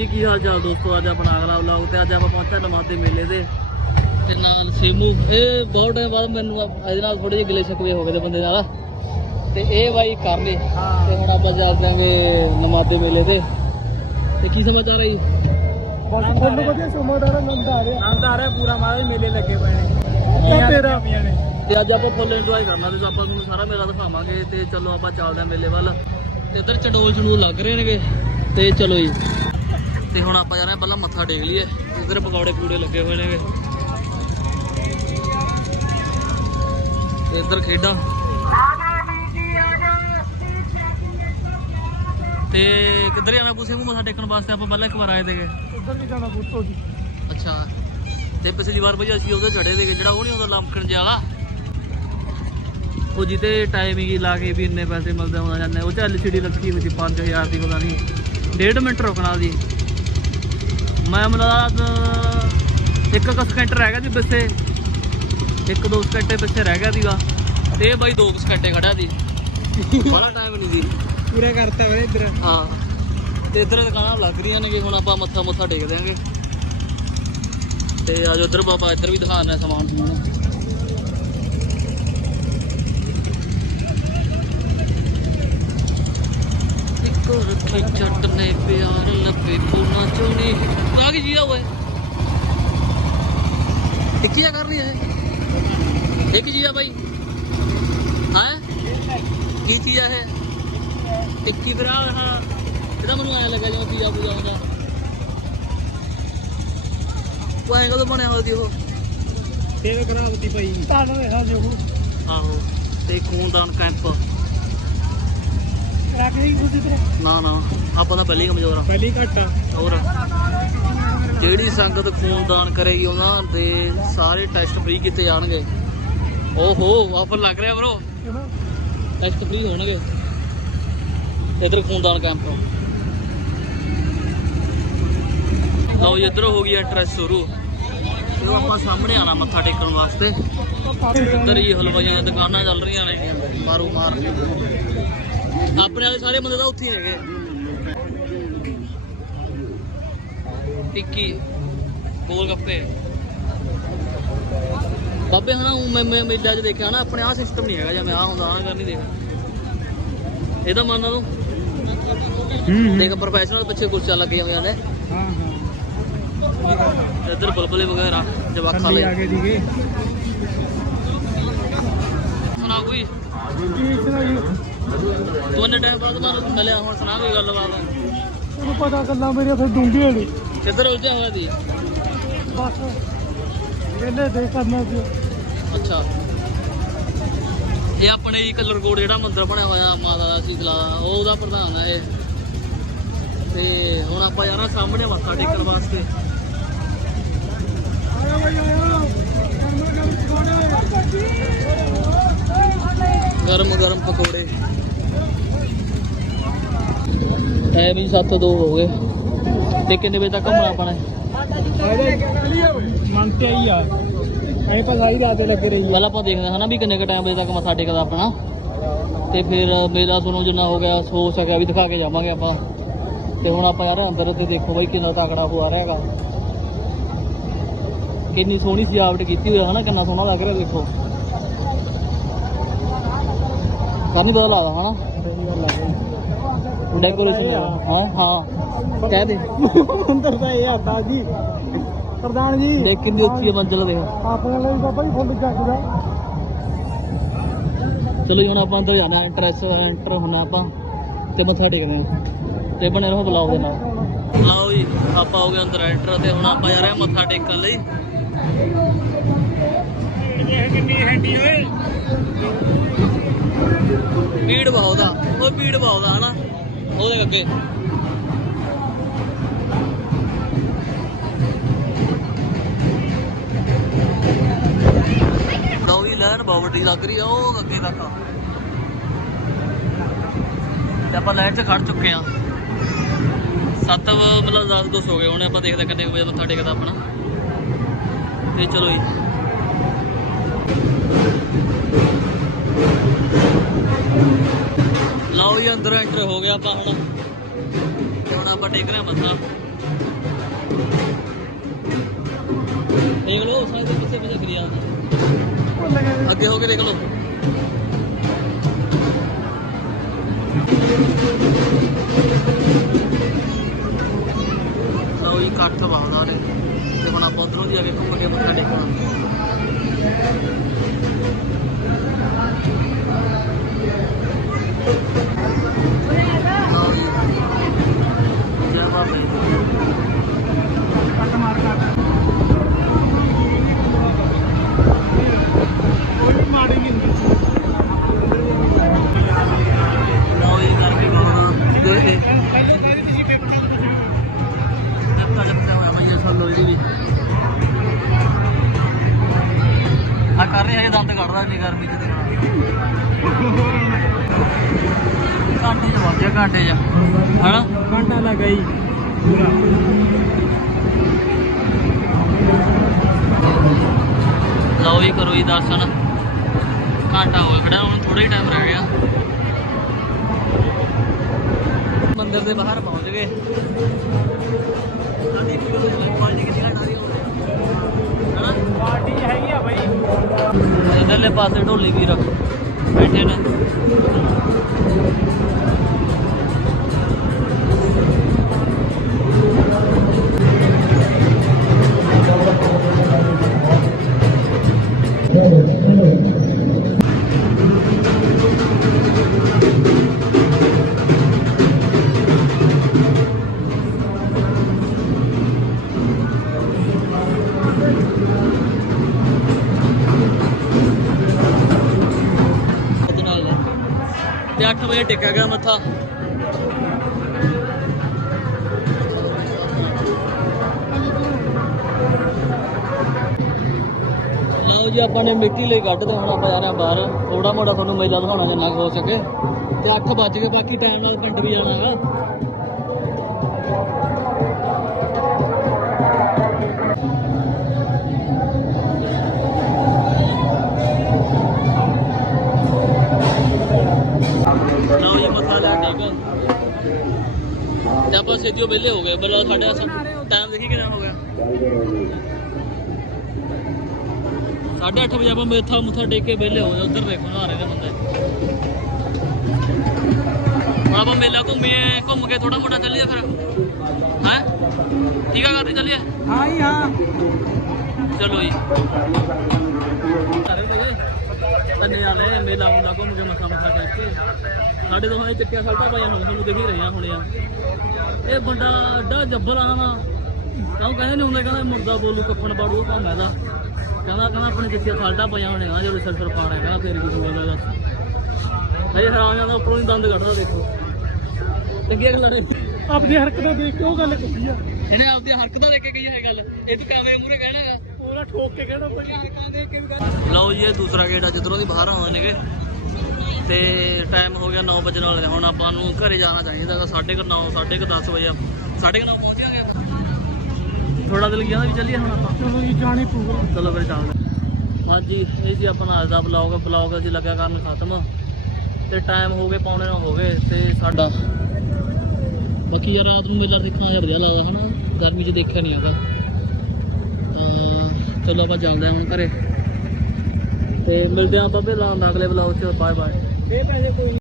ਜੀ ਕੀ ਹਾਲ ਚਾਲ ਦੋਸਤੋ? ਅੱਜ ਆਪਣਾ ਅਗਲਾ ਵਲੌਗ ਤੇ ਅੱਜ ਆਪਾਂ ਪਹੁੰਚੇ ਨਮਾਦੇ ਮੇਲੇ ਦੇ ਤੇ। ਨਾਲ ਸੀਮੂ ਇਹ ਬਹੁਤ ਟਾਈਮ ਬਾਅਦ ਮੈਨੂੰ ਇਹਦੇ ਨਾਲ ਥੋੜੇ ਜਿਹੇ ਗਿਲੇ ਸ਼ਿਕਵੇ ਹੋ ਗਏ ਤੇ ਬੰਦੇ ਨਾਲ। ਤੇ ਇਹ ਬਾਈ ਕਰ ਲੇ ਤੇ ਹੁਣ ਆਪਾਂ ਚੱਲਦੇ ਆਂਗੇ ਨਮਾਦੇ ਮੇਲੇ ਤੇ। ਤੇ ਕੀ ਸਮਾਚਾਰ ਹੈ ਜੀ? ਤੁਹਾਨੂੰ ਵਧੀਆ ਸਮਾਦਾਰ ਆਨੰਦ ਆ ਰਿਹਾ ਆਨੰਦ ਆ ਰਿਹਾ ਪੂਰਾ ਮਾਰੇ ਮੇਲੇ ਲੱਗੇ ਪਏ ਨੇ। ਤੇਰਾ ਤੇ ਅੱਜ ਆਪਾਂ ਫੁੱਲ ਇੰਜੋਏ ਕਰਨਾ ਤੇ ਆਪਾਂ ਤੁਹਾਨੂੰ ਸਾਰਾ ਮੇਲਾ ਦਿਖਾਵਾਂਗੇ ਤੇ ਚਲੋ ਆਪਾਂ ਚੱਲਦੇ ਆਂ ਮੇਲੇ ਵੱਲ। ਤੇ ਇੱਧਰ ਚੰਡੋਲ ਚੰਡੂਲ ਲੱਗ ਰਹੇ ਨੇਗੇ। ਤੇ ਚਲੋ ਜੀ। ਤੇ ਹੁਣ ਆਪਾਂ ਜਾਣਾ ਪਹਿਲਾਂ ਮੱਥਾ ਟੇਕ ਲਈਏ। ਇੱਧਰ ਪਕੌੜੇ ਪੂੜੇ ਲੱਗੇ ਹੋਏ ਨੇਗੇ। ਤੇ ਇੱਧਰ ਖੇਡਾਂ। ਤੇ ਕਿੱਧਰ ਜਾਣਾ ਪੁੱਛੇ ਮੂੰਹ ਮੱਥਾ ਟੇਕਣ ਵਾਸਤੇ ਆਪਾਂ ਪਹਿਲਾਂ ਇੱਕ ਵਾਰ ਆਏ ਤੇਗੇ ਉੱਧਰ ਵੀ ਜਾਣਾ ਪੁੱਤੋ ਜੀ। ਅੱਛਾ। ਤੇ ਪਿਛਲੀ ਵਾਰ ਬਈ ਅਸੀਂ ਉਹਦੇ ਚੜੇ ਦੇਗੇ ਜਿਹੜਾ ਉਹ ਨਹੀਂ ਹੁੰਦਾ ਲੰਮਕਣ ਜਿਹਾ ਵਾਲਾ। ਉਹ ਜਿੱਤੇ ਟਾਈਮਿੰਗ ਹੀ ਲਾ ਕੇ ਵੀ ਇੰਨੇ ਪੈਸੇ ਮਿਲਦੇ ਹੁੰਦਾ ਜਾਂਦੇ ਉਹ ਚ ਐਲਸੀਡੀ ਲੱਗੀ ਹੋਈ ਸੀ 5000 ਦੀ ਪਤਾ ਨਹੀਂ ਡੇਢ ਮਿੰਟ ਰੁਕਣਾ ਸੀ। ਮੈਂ ਮਨਾਦ ਇੱਕ ਕੁ ਸਕਿੰਟ ਰਹਿ ਗਿਆ ਸੀ ਬੱਸੇ ਇੱਕ ਦੋ ਸਕਿੰਟੇ ਪਿੱਛੇ ਰਹਿ ਗਿਆ ਸੀਗਾ। ਤੇ ਬਾਈ ਦੋ ਕੁ ਸਕਿੰਟੇ ਖੜਿਆ ਸੀ। ਬੜਾ ਟਾਈਮ ਨਹੀਂ ਸੀ। ਪੂਰੇ ਕਰਤੇ ਹੋਏ ਇੱਧਰ। ਹਾਂ। ਤੇ ਇੱਧਰ ਦੁਕਾਨਾਂ ਲੱਗ ਰਹੀਆਂ ਨੇ ਹੁਣ ਆਪਾਂ ਮੱਥਾ ਮੁੱਥਾ ਟੇਕ ਦਿਆਂਗੇ। ਤੇ ਆਜੋ ਇੱਧਰ ਬਾਬਾ ਇੱਧਰ ਵੀ ਦਿਖਾਣਾ ਸਮਾਨ ਸਮੂਨ। ਇੱਕੋ ਰੱਖੇ ਛੱਟ ਨੇ ਪਿਆਰ ਲੱਭੇ ਕੋਨਾ ਚੋਣੀ ਆ ਕੀ ਜੀਆ ਓਏ ਇਹ ਕੀ ਕਰ ਰਹੀ ਹੈ ਇਹ। ਕੀ ਜੀਆ ਬਾਈ। ਹਾਂ? ਕੀ ਚੀਜ਼ ਹੈ ਇਹ? ਟਿੱਕੀ ਆ ਹਾਂ। ਇਹਦਾ ਮੈਨੂੰ ਐ ਲੱਗਾ ਜਿਵੇਂ ਪੀਆ ਪੂਜਾ ਹੁੰਦਾ। ਉਹ ਐਂ ਕਦੋਂ ਬਣਿਆ ਹੋਇਆ ਸੀ ਉਹ? ਤੇਰੇ ਖਰਾਬਤੀ ਭਾਈ। ਤਾਂ ਰਿਹਾ ਜੋ ਆਹੋ। ਤੇ ਖੂਨਦਾਨ ਕੈਂਪ। ਤੁਸੀਂ ਤੇ ਨਾ ਨਾ। ਆਪਾਂ ਤਾਂ ਪਹਿਲੇ ਹੀ ਕਮਜ਼ੋਰ ਆ। ਪਹਿਲੀ ਘਟਾ ਹੋਰ? ਜਿਹੜੀ ਸੰਗਤ ਖੂਨਦਾਨ ਕਰੇਗੀ ਉਹਨਾਂ ਦੇ ਸਾਰੇ ਟੈਸਟ ਫ੍ਰੀ ਕੀਤੇ ਜਾਣਗੇ। ਓਹੋ ਆਫਰ ਲੱਗ ਰਿਹਾ ਬ్రో ਟੈਸਟ ਫ੍ਰੀ ਹੋਣਗੇ। ਇਧਰ ਖੂਨਦਾਨ ਕੈਂਪ ਲਓ ਜੀ ਇੱਧਰ ਹੋ ਗਈ ਐਂਟਰੈਂਸ ਸ਼ੁਰੂ। ਉਹ ਆਪਾਂ ਸਾਹਮਣੇ ਆਣਾ ਮੱਥਾ ਟੇਕਣ ਵਾਸਤੇ। ਇੱਧਰ ਹੀ ਹਲਵਾਈਆਂ ਦੀਆਂ ਦੁਕਾਨਾਂ ਚੱਲ ਰਹੀਆਂ ਨੇ। ਮਾਰੂ ਮਾਰ। ਆਪਣੇ ਵਾਲੇ ਸਾਰੇ ਬੰਦੇ ਤਾਂ ਉੱਥੇ ਹੀ ਹੈਗੇ ਟਿੱਕੀ ਗੋਲ ਗੱਪੇ ਬਾਬੇ ਹਨਾ ਮੈਂ ਮੈਂ ਮੇਲਾ 'ਚ ਦੇਖਿਆ ਨਾ ਆਪਣੇ ਆਹ ਸਿਸਟਮ ਨਹੀਂ ਹੈਗਾ ਜਿਵੇਂ ਆਹ ਹੁੰਦਾ ਆਹ ਕਰ ਨਹੀਂ ਦੇਖ ਇਹ ਤਾਂ ਮੰਨਦਾ ਤੂੰ। ਦੇਖ ਪ੍ਰੋਫੈਸ਼ਨਲ ਪਿੱਛੇ ਕੁਰਸੀਆਂ ਲੱਗੀਆਂ ਹੋਈਆਂ ਨੇ। ਹਾਂ ਹਾਂ। ਇੱਧਰ ਬਲਬਲੇ ਵਗੈਰਾ ਥੱਲੇ ਲਈ। ਆ ਗਏ ਦੀਗੇ ਸੁਣਾ ਕੋਈ? ਜੀ ਤੂੰ ਇੰਨੇ ਟਾਈਮ ਬਾਅਦ ਤੁਹਾਨੂੰ ਮਿਲਿਆ ਹੁਣ ਸੁਣਾ ਕੋਈ ਗੱਲਬਾਤ? ਤੁਹਾਨੂੰ ਪਤਾ ਗੱਲਾਂ ਮੇਰੀਆਂ ਫਿਰ ਡੂੰਘੀਆਂ ਨੇ। ਕਿੱਧਰ ਉਲਝਿਆ ਹੋਇਆ ਸੀ? ਬਸ ਵੇਲੇ ਦੇ ਕਰਨਾ ਸੀ ਅੱਛਾ। ਇਹ ਆਪਣੇ ਹੀ ਕਲਰ ਕੋਡ ਜਿਹੜਾ ਮੰਦਿਰ ਬਣਿਆ ਹੋਇਆ ਮਾਤਾ ਦਾ ਸੀਤਲਾ ਦਾ, ਉਹ ਉਹਦਾ ਪ੍ਰਧਾਨ ਆ ਇਹ। ਤੇ ਹੁਣ ਆਪਾਂ ਜਾਣਾ ਸਾਹਮਣੇ ਮੱਥਾ ਟੇਕਣ ਵਾਸਤੇ। ਆਇਆ ਬਈ ਆਇਆ ਗਰਮ ਗਰਮ ਪਕੌੜੇ ਟਾਈਮ ਹੀ 7:02 ਹੋ ਗਏ। ਤੇ ਕਿੰਨੇ ਵਜੇ ਤੱਕ ਘੁੰਮਣਾ ਆਪਾਂ ਨੇ ਮਨ ਤੇ ਆਈ ਆ। ਐ ਪਰ ਸਾਰੀ ਰਾਤ ਲੱਗੇ ਰਹੀ ਪਹਿਲਾਂ ਆਪਾਂ ਦੇਖਦੇ ਹਾਂ ਨਾ ਵੀ ਕਿੰਨੇ ਕ ਟਾਈਮ ਵਜੇ ਤੱਕ ਮੱਥਾ ਟੇਕਦਾ ਆਪਣਾ। ਤੇ ਫਿਰ ਮੇਲਾ ਤੁਹਾਨੂੰ ਜਿੰਨਾ ਹੋ ਗਿਆ ਹੋ ਸਕਿਆ ਵੀ ਦਿਖਾ ਕੇ ਜਾਵਾਂਗੇ ਆਪਾਂ। ਤੇ ਹੁਣ ਆਪਾਂ ਯਾਰ ਅੰਦਰ ਤੇ ਦੇਖੋ ਬਾਈ ਕਿੰਨਾ ਤਕੜਾ ਹੋ ਆ ਰਿਹਾ ਹੈਗਾ। ਕਿੰਨੀ ਸੋਹਣੀ ਸਜਾਵਟ ਕੀਤੀ ਹੋਈ ਹੈ ਹਨਾ ਕਿੰਨਾ ਸੋਹਣਾ ਲੱਗ ਰਿਹਾ ਦੇਖੋ। ਕਾਨੀ ਬਦਲ ਆਦਾ ਹਨਾ। ਡੈਕੋਰੇਸ਼ਨ ਹਾਂ? ਹਾਂ। ਕਹਿ ਦੇ। ਅੰਦਰ ਤਾਂ ਇਹ ਆਦਾ ਜੀ। ਪ੍ਰਧਾਨ ਜੀ। ਦੇਖ ਕਿੰਨੀ ਉੱਚੀ ਹੈ ਮੰਜ਼ਿਲ ਦੇਖ। ਆਪਣੇ ਲਈ ਬਾਬਾ ਜੀ ਫੁੱਲ ਜੱਗਦਾ ਚਲੋ ਜੀ ਹੁਣ ਆਪਾਂ ਅੰਦਰ ਜਾਣਾ ਐਂਟਰੈਸ ਐਂਟਰ ਹੋਣਾ ਆਪਾਂ ਤੇ ਮੱਥਾ ਟੇਕਦੇ ਹਾਂ। ਤੇ ਬਣੇ ਰਹੋ ਬੁਲਾਓ ਦੇ ਨਾਲ। ਆਓ ਜੀ ਆਪਾਂ ਹੋ ਗਏ ਅੰਦਰ ਐਂਟਰ ਤੇ ਹੁਣ ਆਪਾਂ ਜਾ ਰਹੇ ਹਾਂ ਮੱਥਾ ਟੇਕਣ ਲਈ। ਇਹ ਕਿੰਨੀ ਹੈਂਡੀ ਓਏ ਭੀੜ ਬਹੁਤ ਆ। ਉਹ ਭੀੜ ਬਹੁਤ ਆ ਹਨਾ? ਉਹਦੇ ਅੱਗੇ ਲਓ ਵੀ ਲੈਣ ਬਹੁਤ ਲੱਗ ਰਹੀ ਆ, ਉਹ ਅੱਗੇ ਤੱਕ ਤੇ ਆਪਾਂ ਲਾਈਨ 'ਚ ਖੜ ਚੁੱਕੇ ਆ। ਸੱਤ ਮਤਲਬ 10 ਦੋ ਹੋ ਗਏ ਹੁਣ, ਆਪਾਂ ਦੇਖਦੇ ਕਿੰਨੇ ਕੁ ਵਜੇ ਮੱਥਾ ਟੇਕਦਾ ਆਪਣਾ। ਤੇ ਚਲੋ ਜੀ। ਲਓ ਜੀ, ਅੰਦਰ ਐਂਟਰ ਹੋ ਗਿਆ ਆਪਾਂ ਹੁਣ। ਤੇ ਹੁਣ ਆਪਾਂ ਟੇਕ ਰਹੇ ਮੱਥਾ। ਦੇਖ ਲਓ, ਸਾਰੇ ਪਿੱਛੇ ਪਿੱਛੇ ਫਿਰੀ ਜਾਂਦਾ ਅੱਗੇ ਹੋ ਕੇ ਦੇਖ ਲਓ। ਲਓ ਜੀ ਇਕੱਠ ਵਾਉਂਦਾ ਨੇ ਤੇ ਹੁਣ ਆਪਾਂ ਉਧਰੋਂ ਦੀ ਅੱਗੇ ਘੁੰਮ ਕੇ ਮੱਥਾ ਟੇਕਣਾ। ਹੈ ਦੰਦ ਕੱਢਦਾ ਨਹੀਂ ਗਰਮੀ ਚ ਦੇਖਣਾ ਘੰਟੇ ਚ ਵੱਜ ਗਿਆ ਘੰਟੇ ਚ। ਹਨਾ? ਘੰਟਾ ਲੱਗਾ ਹੀ ਲਓ ਜੀ ਕਰੋ ਜੀ ਦਰਸ਼ਨ। ਘੰਟਾ ਹੋ ਗਿਆ ਖੜਾ ਹੁਣ ਥੋੜਾ ਹੀ ਟਾਈਮ ਰਹਿ ਗਿਆ ਮੰਦਿਰ ਦੇ ਬਾਹਰ ਪਹੁੰਚ ਗਏ। ਹੈਗੀ ਆ ਬਾਈ। ਇਧਰਲੇ ਪਾਸੇ ਢੋਲੀ ਵੀਰ ਬੈਠੇ ਨੇ। ਵਜੇ ਟਿਕਿਆ ਗਿਆ ਮੱਥਾ। ਲਓ ਜੀ, ਆਪਾਂ ਨੇ ਮਿੱਟੀ ਲਈ ਕੱਢ ਤੇ ਹੁਣ ਆਪਾਂ ਜਾ ਰਹੇ ਹਾਂ ਬਾਹਰ। ਥੋੜਾ ਮੋੜਾ ਤੁਹਾਨੂੰ ਮੇਲਾ ਦਿਖਾਉਣਾ ਜਿੰਨਾ ਕੁ ਹੋ ਸਕੇ। ਤੇ 8 ਵੱਜ ਗਏ, ਬਾਕੀ ਟਾਈਮ ਨਾਲ ਪਿੰਡ ਵੀ ਜਾਣਾ ਹੈਗਾ। ਤੇ ਆਪਾਂ ਸਿੱਧਿਓ ਵਿਹਲੇ ਹੋ ਗਏ ਬਲਾ ਸਾਡਾ ਟਾਈਮ ਦੇਖੀ ਕਿੰਨਾ ਹੋ ਗਿਆ। ਸਾਢੇ ਅੱਠ ਵਜੇ ਆਪਾਂ ਮੇਥਾ ਮੁੱਥਾ ਟੇਕ ਕੇ ਵਿਹਲੇ ਹੋ ਗਏ ਉਧਰ ਦੇਖੋ ਨਹਾ ਰਹੇ ਨੇ ਬੰਦੇ। ਹੁਣ ਆਪਾਂ ਮੇਲਾ ਘੁੰਮੀਏ ਘੁੰਮ ਕੇ ਥੋੜਾ ਮੋਟਾ ਚੱਲੀਏ ਫਿਰ। ਹੈ? ਠੀਕ ਆ ਕਰਦੇ ਚੱਲੀਏ? ਹਾਂ ਹੀ ਹਾਂ। ਚਲੋ ਜੀ। ਤੰਨੇ ਵਾਲੇ ਮੇਲਾ ਮੁੰਡਾ ਘੁੰਮ ਕੇ ਮੱਥਾ ਮੱਥਾ ਕਰਕੇ ਸਾਡੇ ਤੋਂ ਇਹ ਚੱਕਿਆ ਸਲਟਾ ਪਾਇਆ ਹੁਣ ਤੁਹਾਨੂੰ ਦਿਖ ਹੀ ਹੁਣੇ ਆ ਇਹ। ਬੰਦਾ ਅੱਡਾ ਜੱਬਲ ਆਣਾ ਨਾ। ਤਾਂ ਕਹਿੰਦੇ ਨੇ ਹੁੰਦੇ ਕਹਿੰਦਾ ਮੁਰਦਾ ਬੋਲੂ ਕੱਫਣ ਪਾੜੂ ਕੰਮ ਇਹਦਾ ਕਹਿੰਦਾ ਕਹਿੰਦਾ ਆਪਣੇ ਜਿੱਥੇ ਸਲਟਾ ਪਾਇਆ ਹੋਣੇ ਆ ਜਿਹੜੇ ਸਿਰ ਸਿਰ ਪਾੜਾ ਕਹਿੰਦਾ ਫੇਰ ਕੀ ਹੋਊਗਾ ਦੱਸ। ਅਜੇ ਹਰਾਮ ਜਾਂਦਾ ਉੱਪਰੋਂ ਹੀ ਦੰਦ ਕੱਢਦਾ ਦੇਖੋ। ਗੱਲਾਂ ਨੇ ਆਪਣੀ ਹਰਕਤਾਂ ਦੇਖ ਕੇ ਉਹ ਗੱਲ ਕੁੱਤੀ ਆ। ਇਹਨੇ ਆਪਦੀ ਹਰਕਤਾਂ ਦੇਖ ਕੇ ਕਹੀ ਇਹ ਗੱਲ। ਇਹ ਤੂੰ ਕੈਮਰੇ ਮੂਹਰੇ ਕਹਿਣਾਗਾ ਉਹਦਾ ਠੋਕ ਕੇ ਕਹਿਣਾ ਲਓ ਜੀ ਇਹ ਦੂਸਰਾ ਗੇਟ ਆ ਜਿੱਧਰੋਂ ਦੀ ਬਾਹਰ ਆਉਂਦੇ ਨੇਗੇ। ਤੇ ਟਾਈਮ ਹੋ ਗਿਆ 9 ਵਜੇ ਵਾਲੇ ਹੁਣ ਆਪਾਂ ਨੂੰ ਘਰੇ ਜਾਣਾ ਚਾਹੀਦਾ ਹੈਗਾ 9:30 10:30 ਵਜੇ 9:30 ਪਹੁੰਚਾਂਗੇ ਥੋੜਾ ਦਿਲ ਗਿਆ ਵੀ ਚੱਲੀਏ ਹੁਣ ਆਪਾਂ। ਚਲੋ ਜੀ ਜਾਣੇ ਪਊਗਾ। ਚਲੋ ਫਿਰ ਚੱਲਦੇ ਹਾਂਜੀ ਇਹ ਸੀ ਆਪਣਾ ਅੱਜ ਦਾ ਬਲੌਗ ਬਲੌਗ ਅਸੀਂ ਲੱਗਿਆ ਕਰਨ ਖਤਮ। ਤੇ ਟਾਈਮ ਹੋ ਗਏ ਪੌਣੇ ਨੌ ਹੋ ਗਏ। ਤੇ ਸਾਡਾ ਬਾਕੀ ਯਾਰ ਰਾਤ ਨੂੰ ਮੇਲਾ ਦੇਖਣਾ ਯਾਰ ਵਧੀਆ ਲੱਗਦਾ ਹਨਾ। ਗਰਮੀ 'ਚ ਦੇਖਿਆ ਨਹੀਂ ਹੈਗਾ। ਤਾਂ ਚਲੋ ਆਪਾਂ ਚੱਲਦੇ ਹਾਂ ਹੁਣ ਘਰੇ। ਤੇ ਮਿਲਦੇ ਹਾਂ ਆਪਾਂ ਪਹਿਲਾਂ ਅਗਲੇ ਬਲੌਗ 'ਚ। ਬਾਏ ਬਾਏ ਇਹ ਪੈਸੇ ਕੋਈ